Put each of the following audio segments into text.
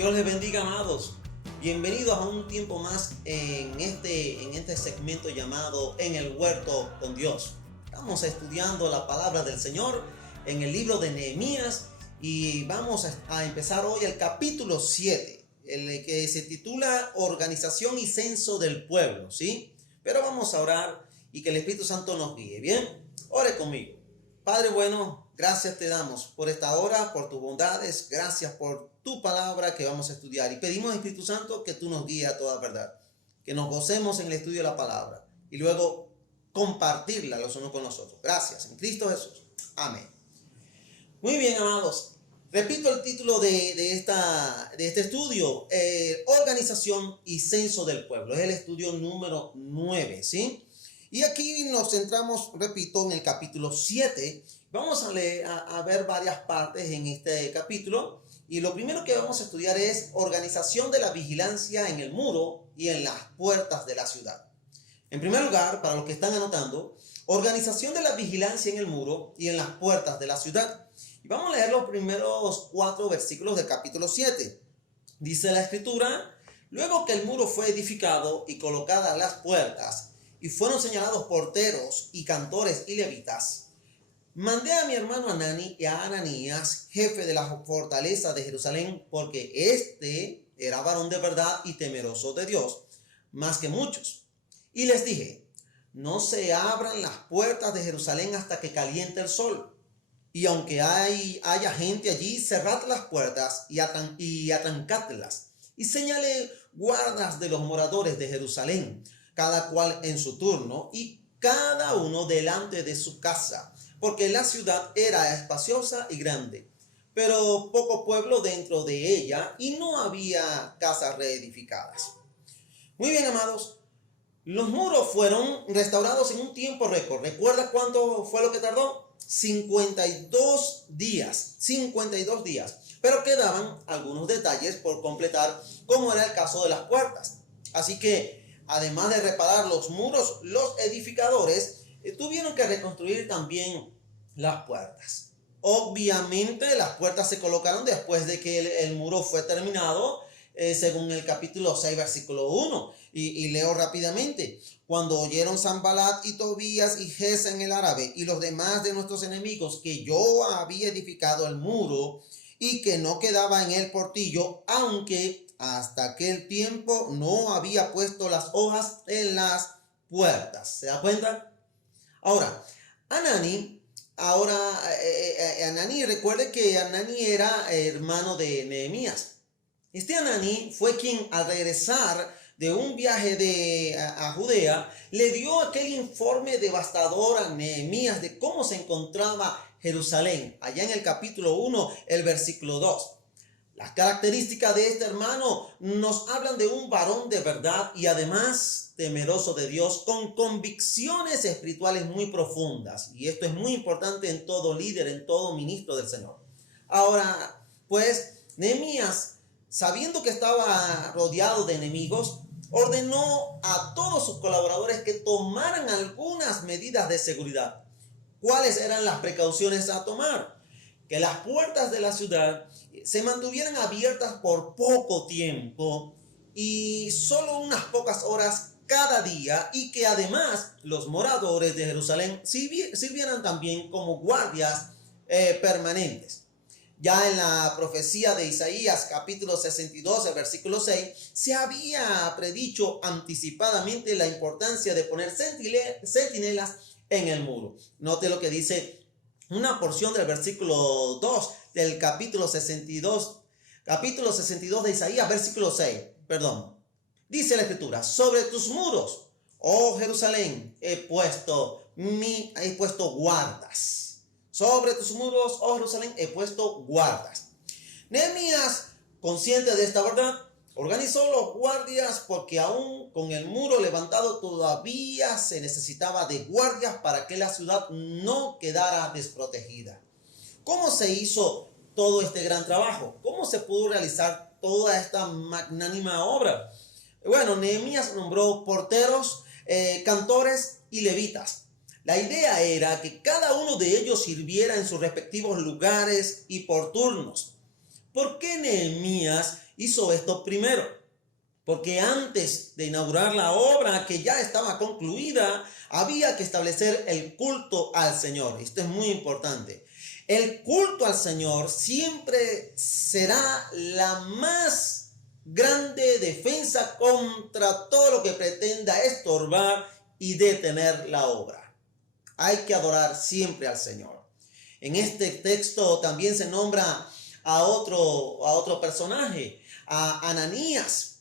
Dios les bendiga, amados. Bienvenidos a un tiempo más en este segmento llamado En el Huerto con Dios. Estamos estudiando la palabra del Señor en el libro de Nehemías y vamos a empezar hoy el capítulo 7, el que se titula Organización y Censo del Pueblo, ¿sí? Pero vamos a orar y que el Espíritu Santo nos guíe, ¿bien? Ore conmigo. Padre bueno, gracias te damos por esta hora, por tus bondades, gracias por tu palabra que vamos a estudiar. Y pedimos, Espíritu Santo, que tú nos guíes a toda verdad, que nos gocemos en el estudio de la palabra y luego compartirla los unos con los otros. Gracias, en Cristo Jesús. Amén. Muy bien, amados. Repito el título de este estudio, Organización y Censo del Pueblo. Es el estudio número 9, ¿sí? Y aquí nos centramos, repito, en el capítulo 7. Vamos a ver varias partes en este capítulo. Y lo primero que vamos a estudiar es organización de la vigilancia en el muro y en las puertas de la ciudad. En primer lugar, para los que están anotando, organización de la vigilancia en el muro y en las puertas de la ciudad. Y vamos a leer los primeros 4 versículos del capítulo 7. Dice la escritura: luego que el muro fue edificado y colocadas las puertas, y fueron señalados porteros y cantores y levitas, mandé a mi hermano Hanani y a Ananías, jefe de la fortaleza de Jerusalén, porque éste era varón de verdad y temeroso de Dios, más que muchos. Y les dije: no se abran las puertas de Jerusalén hasta que caliente el sol. Y aunque haya gente allí, cerrad las puertas y atrancadlas. Y señalé guardas de los moradores de Jerusalén, cada cual en su turno, y cada uno delante de su casa, porque la ciudad era espaciosa y grande, pero poco pueblo dentro de ella, y no había casas reedificadas. Muy bien, amados, los muros fueron restaurados en un tiempo récord. ¿Recuerda cuánto fue lo que tardó? 52 días. 52 días. Pero quedaban algunos detalles por completar, como era el caso de las puertas. Así que, además de reparar los muros, los edificadores tuvieron que reconstruir también las puertas. Obviamente las puertas se colocaron después de que el muro fue terminado, según el capítulo 6, versículo 1. Y leo rápidamente: cuando oyeron Sanballat y Tobías y Gesem el árabe y los demás de nuestros enemigos que yo había edificado el muro y que no quedaba en él portillo, aunque hasta aquel tiempo no había puesto las hojas en las puertas. ¿Se da cuenta? Ahora, Hanani, recuerde que Hanani era hermano de Nehemías. Este Hanani fue quien, al regresar de un viaje a Judea, le dio aquel informe devastador a Nehemías de cómo se encontraba Jerusalén, allá en el capítulo 1, el versículo 2. Las características de este hermano nos hablan de un varón de verdad y además temeroso de Dios, con convicciones espirituales muy profundas. Y esto es muy importante en todo líder, en todo ministro del Señor. Ahora, pues, Nehemías, sabiendo que estaba rodeado de enemigos, ordenó a todos sus colaboradores que tomaran algunas medidas de seguridad. ¿Cuáles eran las precauciones a tomar? Que las puertas de la ciudad se mantuvieran abiertas por poco tiempo y solo unas pocas horas cada día, y que además los moradores de Jerusalén sirvieran también como guardias permanentes. Ya en la profecía de Isaías, capítulo 62, versículo 6, se había predicho anticipadamente la importancia de poner centinelas en el muro. Note lo que dice una porción del versículo 2 del capítulo 62 de Isaías, versículo 6, Dice la escritura: sobre tus muros, oh Jerusalén, he puesto guardas. Sobre tus muros, oh Jerusalén, he puesto guardas. Nehemías, consciente de esta verdad, organizó los guardias, porque aún con el muro levantado todavía se necesitaba de guardias para que la ciudad no quedara desprotegida. ¿Cómo se hizo todo este gran trabajo? ¿Cómo se pudo realizar toda esta magnánima obra? Bueno, Nehemías nombró porteros, cantores y levitas. La idea era que cada uno de ellos sirviera en sus respectivos lugares y por turnos. ¿Por qué Nehemías hizo esto primero, porque antes de inaugurar la obra que ya estaba concluida, había que establecer el culto al Señor. Esto es muy importante. El culto al Señor siempre será la más grande defensa contra todo lo que pretenda estorbar y detener la obra. Hay que adorar siempre al Señor. En este texto también se nombra a otro personaje, a Ananías.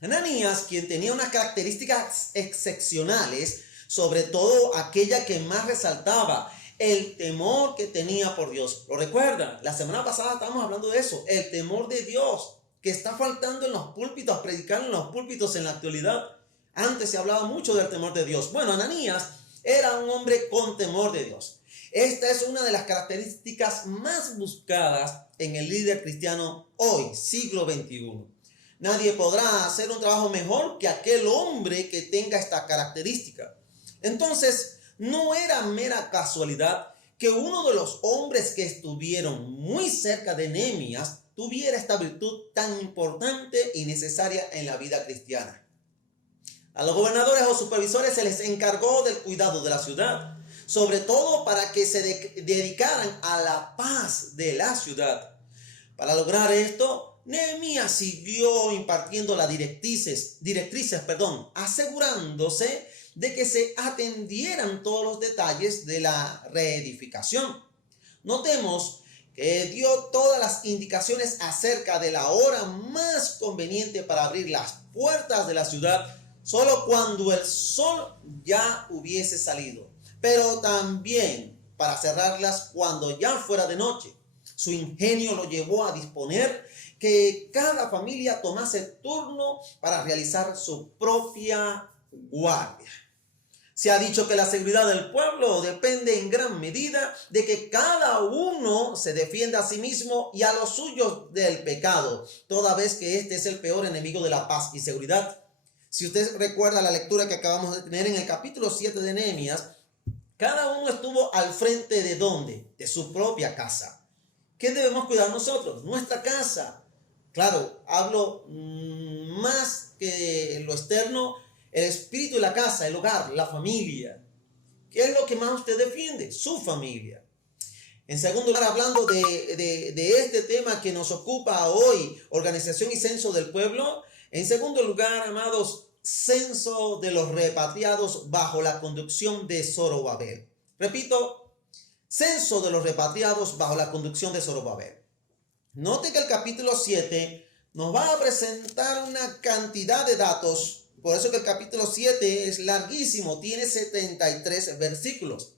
Ananías, quien tenía unas características excepcionales, sobre todo aquella que más resaltaba, el temor que tenía por Dios. ¿Lo recuerdan? La semana pasada estábamos hablando de eso, el temor de Dios, que está faltando en los púlpitos, predicando en los púlpitos en la actualidad. Antes se hablaba mucho del temor de Dios. Bueno, Ananías era un hombre con temor de Dios. Esta es una de las características más buscadas en el líder cristiano hoy, siglo XXI. Nadie podrá hacer un trabajo mejor que aquel hombre que tenga esta característica. Entonces, no era mera casualidad que uno de los hombres que estuvieron muy cerca de Nehemías tuviera esta virtud tan importante y necesaria en la vida cristiana. A los gobernadores o supervisores se les encargó del cuidado de la ciudad, sobre todo para que se dedicaran a la paz de la ciudad. Para lograr esto, Nehemías siguió impartiendo las directrices, asegurándose de que se atendieran todos los detalles de la reedificación. Notemos que dio todas las indicaciones acerca de la hora más conveniente para abrir las puertas de la ciudad, solo cuando el sol ya hubiese salido, pero también para cerrarlas cuando ya fuera de noche. Su ingenio lo llevó a disponer que cada familia tomase turno para realizar su propia guardia. Se ha dicho que la seguridad del pueblo depende en gran medida de que cada uno se defienda a sí mismo y a los suyos del pecado, toda vez que este es el peor enemigo de la paz y seguridad. Si usted recuerda la lectura que acabamos de tener en el capítulo 7 de Nehemías, cada uno estuvo al frente ¿de dónde? De su propia casa. ¿Qué debemos cuidar nosotros? Nuestra casa. Claro, hablo más que lo externo, el espíritu de la casa, el hogar, la familia. ¿Qué es lo que más usted defiende? Su familia. En segundo lugar, hablando de este tema que nos ocupa hoy, organización y censo del pueblo. En segundo lugar, amados, censo de los repatriados bajo la conducción de Zorobabel. Repito, censo de los repatriados bajo la conducción de Zorobabel. Note que el capítulo 7 nos va a presentar una cantidad de datos. Por eso que el capítulo 7 es larguísimo, tiene 73 versículos.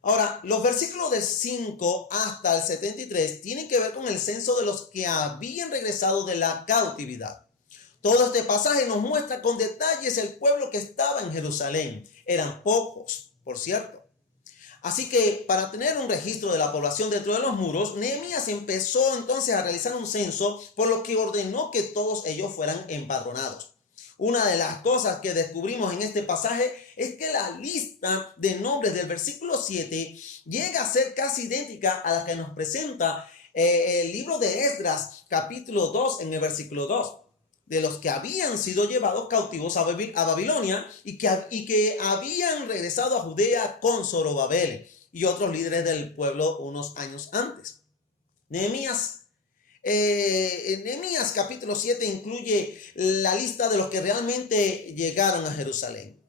Ahora, los versículos del 5 hasta el 73 tienen que ver con el censo de los que habían regresado de la cautividad. Todo este pasaje nos muestra con detalles el pueblo que estaba en Jerusalén. Eran pocos, por cierto. Así que para tener un registro de la población dentro de los muros, Nehemías empezó entonces a realizar un censo, por lo que ordenó que todos ellos fueran empadronados. Una de las cosas que descubrimos en este pasaje es que la lista de nombres del versículo 7 llega a ser casi idéntica a la que nos presenta el libro de Esdras, capítulo 2, en el versículo 2. De los que habían sido llevados cautivos a Babilonia y que habían regresado a Judea con Zorobabel y otros líderes del pueblo unos años antes. Nehemías capítulo 7 incluye la lista de los que realmente llegaron a Jerusalén.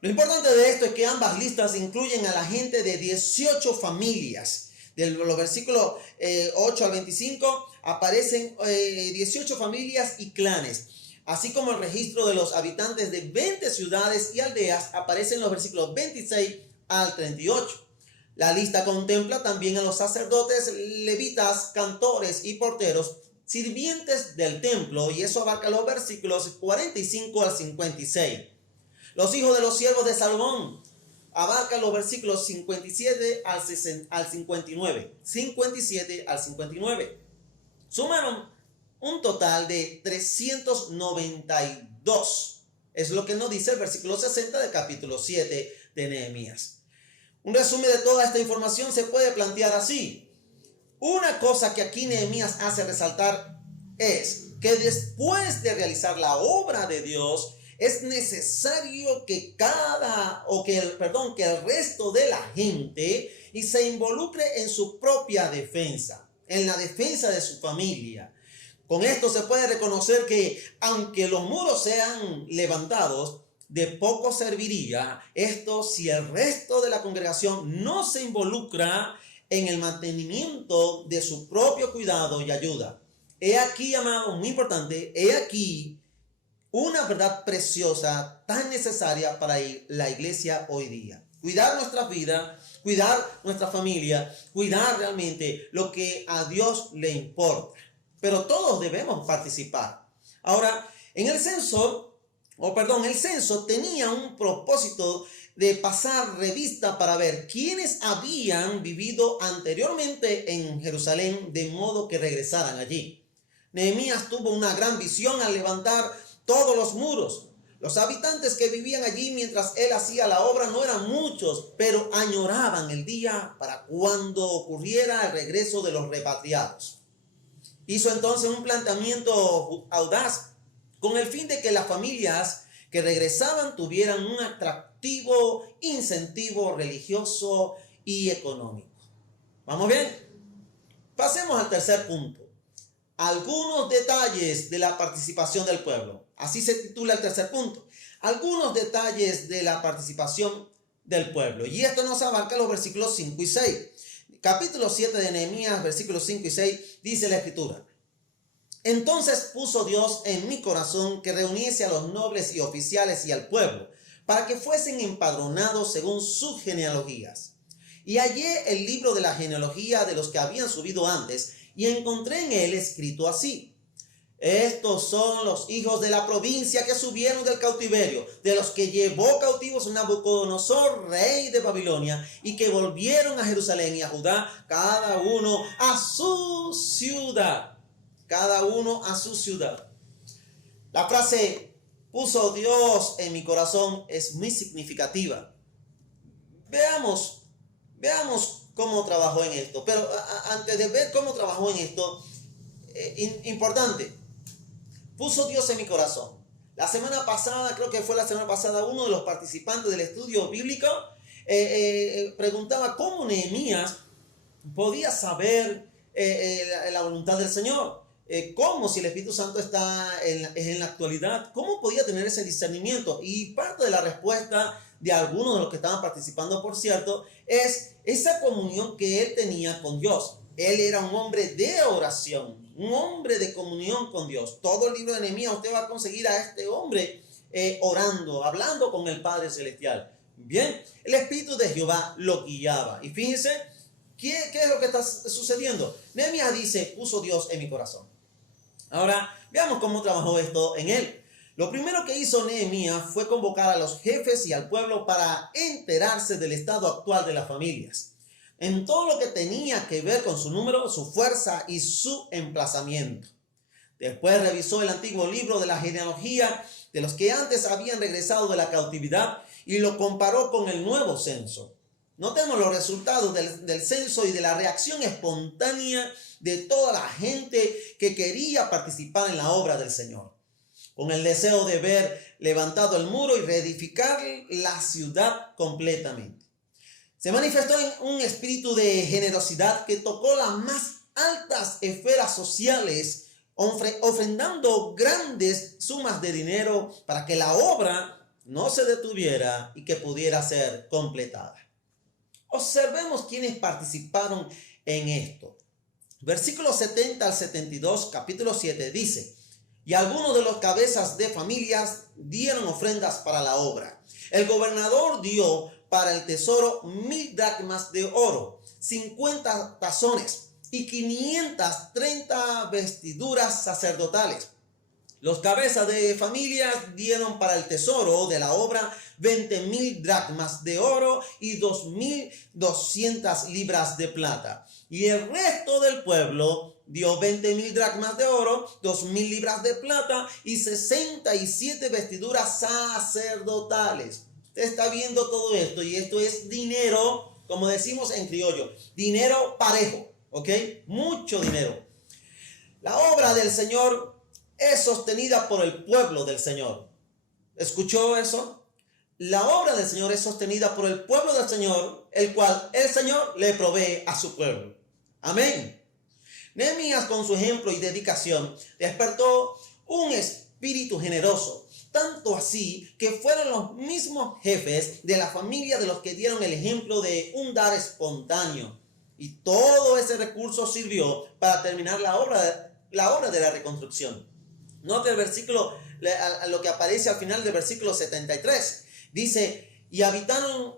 Lo importante de esto es que ambas listas incluyen a la gente de 18 familias. De los versículos 8 al 25 aparecen 18 familias y clanes, así como el registro de los habitantes de 20 ciudades y aldeas aparece en los versículos 26 al 38. La lista contempla también a los sacerdotes, levitas, cantores y porteros, sirvientes del templo, y eso abarca los versículos 45 al 56. Los hijos de los siervos de Salomón abarca los versículos 57 al 59. 57 al 59. Sumaron un total de 392. Es lo que nos dice el versículo 60 del capítulo 7 de Nehemías. Un resumen de toda esta información se puede plantear así. Una cosa que aquí Nehemías hace resaltar es que después de realizar la obra de Dios, es necesario que el resto de la gente y se involucre en su propia defensa, en la defensa de su familia. Con esto se puede reconocer que aunque los muros sean levantados, de poco serviría esto si el resto de la congregación no se involucra en el mantenimiento de su propio cuidado y ayuda. He aquí, amado, muy importante, he aquí una verdad preciosa, tan necesaria para la iglesia hoy día. Cuidar nuestra vida, cuidar nuestra familia, cuidar realmente lo que a Dios le importa. Pero todos debemos participar. Ahora, el censo tenía un propósito de pasar revista para ver quiénes habían vivido anteriormente en Jerusalén de modo que regresaran allí. Nehemías tuvo una gran visión al levantar todos los muros. Los habitantes que vivían allí mientras él hacía la obra no eran muchos, pero añoraban el día para cuando ocurriera el regreso de los repatriados. Hizo entonces un planteamiento audaz con el fin de que las familias que regresaban tuvieran un atractivo incentivo religioso y económico. ¿Vamos bien? Pasemos al tercer punto. Algunos detalles de la participación del pueblo. Así se titula el tercer punto. Algunos detalles de la participación del pueblo. Y esto nos abarca los versículos 5 y 6. Capítulo 7 de Nehemías, versículos 5 y 6, dice la escritura. Entonces puso Dios en mi corazón que reuniese a los nobles y oficiales y al pueblo, para que fuesen empadronados según sus genealogías. Y hallé el libro de la genealogía de los que habían subido antes, y encontré en él escrito así: estos son los hijos de la provincia que subieron del cautiverio, de los que llevó cautivos Nabucodonosor, rey de Babilonia, y que volvieron a Jerusalén y a Judá, cada uno a su ciudad. Cada uno a su ciudad. La frase puso Dios en mi corazón es muy significativa. Veamos cómo trabajó en esto. Pero antes de ver cómo trabajó en esto, importante, puso Dios en mi corazón. La semana pasada, creo que fue la semana pasada, uno de los participantes del estudio bíblico preguntaba cómo Nehemías podía saber la voluntad del Señor. ¿Cómo, si el Espíritu Santo está en la actualidad, cómo podía tener ese discernimiento? Y parte de la respuesta de algunos de los que estaban participando, por cierto, es esa comunión que él tenía con Dios. Él era un hombre de oración, un hombre de comunión con Dios. Todo el libro de Nehemías usted va a conseguir a este hombre orando, hablando con el Padre Celestial. Bien, el Espíritu de Jehová lo guiaba. Y fíjense, ¿qué es lo que está sucediendo? Nehemías dice, puso Dios en mi corazón. Ahora, veamos cómo trabajó esto en él. Lo primero que hizo Nehemías fue convocar a los jefes y al pueblo para enterarse del estado actual de las familias, en todo lo que tenía que ver con su número, su fuerza y su emplazamiento. Después revisó el antiguo libro de la genealogía de los que antes habían regresado de la cautividad y lo comparó con el nuevo censo. Notemos los resultados del censo y de la reacción espontánea de toda la gente que quería participar en la obra del Señor, con el deseo de ver levantado el muro y reedificar la ciudad completamente. Se manifestó en un espíritu de generosidad que tocó las más altas esferas sociales, ofrendando grandes sumas de dinero para que la obra no se detuviera y que pudiera ser completada. Observemos quienes participaron en esto. Versículos 70 al 72, capítulo 7, dice: y algunos de los cabezas de familias dieron ofrendas para la obra. El gobernador dio para el tesoro 1000 dracmas de oro, 50 tazones y 530 vestiduras sacerdotales. Los cabezas de familias dieron para el tesoro de la obra 20,000 dracmas de oro y 2,200 libras de plata. Y el resto del pueblo dio 20,000 dracmas de oro, 2,000 libras de plata y 67 vestiduras sacerdotales. Usted está viendo todo esto y esto es dinero, como decimos en criollo, dinero parejo, ¿ok? Mucho dinero. La obra del Señor es sostenida por el pueblo del Señor. ¿Escuchó eso? La obra del Señor es sostenida por el pueblo del Señor, el cual el Señor le provee a su pueblo. Amén. Nehemías, con su ejemplo y dedicación, despertó un espíritu generoso, tanto así que fueron los mismos jefes de la familia de los que dieron el ejemplo de un dar espontáneo. Y todo ese recurso sirvió para terminar la obra de la reconstrucción. Note el versículo, lo que aparece al final del versículo 73. Dice, y habitaron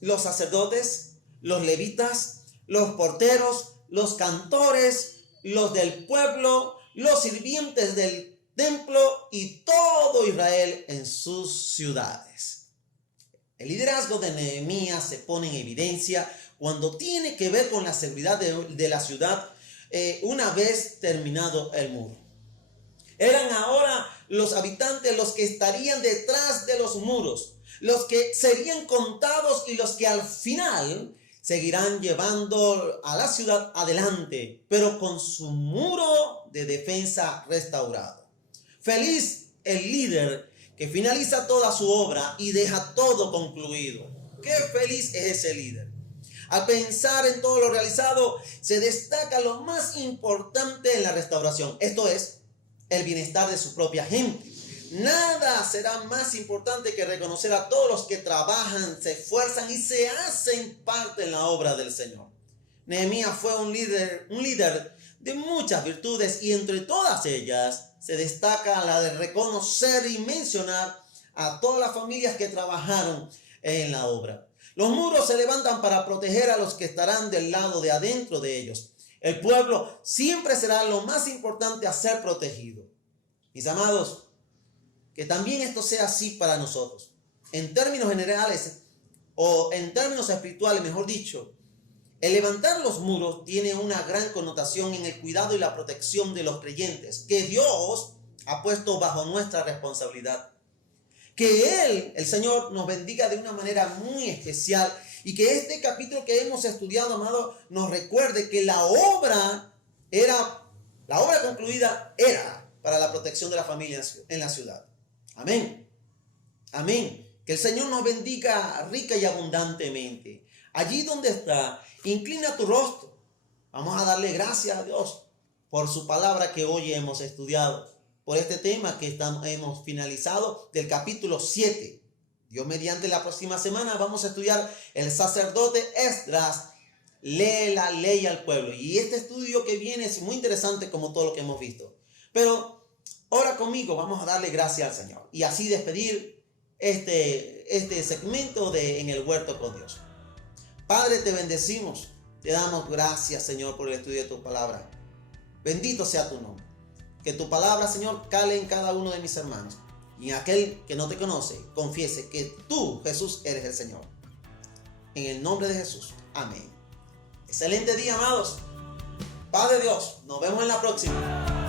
los sacerdotes, los levitas, los porteros, los cantores, los del pueblo, los sirvientes del templo y todo Israel en sus ciudades. El liderazgo de Nehemías se pone en evidencia cuando tiene que ver con la seguridad de la ciudad una vez terminado el muro. Eran ahora los habitantes los que estarían detrás de los muros, los que serían contados y los que al final seguirán llevando a la ciudad adelante, pero con su muro de defensa restaurado. Feliz el líder que finaliza toda su obra y deja todo concluido. Qué feliz es ese líder. Al pensar en todo lo realizado, se destaca lo más importante en la restauración, esto es, el bienestar de su propia gente. Nada será más importante que reconocer a todos los que trabajan, se esfuerzan y se hacen parte en la obra del Señor. Nehemías fue un líder de muchas virtudes y entre todas ellas se destaca la de reconocer y mencionar a todas las familias que trabajaron en la obra. Los muros se levantan para proteger a los que estarán del lado de adentro de ellos. El pueblo siempre será lo más importante a ser protegido. Mis amados, que también esto sea así para nosotros. En términos generales, o en términos espirituales, mejor dicho, el levantar los muros tiene una gran connotación en el cuidado y la protección de los creyentes, que Dios ha puesto bajo nuestra responsabilidad. Que Él, el Señor, nos bendiga de una manera muy especial y que este capítulo que hemos estudiado, amado, nos recuerde que la obra concluida era para la protección de la familia en la ciudad. Amén. Amén. Que el Señor nos bendiga rica y abundantemente. Allí donde está, inclina tu rostro. Vamos a darle gracias a Dios por su palabra que hoy hemos estudiado. Por este tema que hemos finalizado del capítulo 7. Dios mediante la próxima semana vamos a estudiar el sacerdote Esdras lee la ley al pueblo. Y este estudio que viene es muy interesante como todo lo que hemos visto. Pero ora conmigo, vamos a darle gracias al Señor. Y así despedir este segmento de En el Huerto con Dios. Padre, te bendecimos. Te damos gracias, Señor, por el estudio de tu palabra. Bendito sea tu nombre. Que tu palabra, Señor, cale en cada uno de mis hermanos. Y aquel que no te conoce, confiese que tú, Jesús, eres el Señor. En el nombre de Jesús. Amén. Excelente día, amados. Padre Dios, nos vemos en la próxima.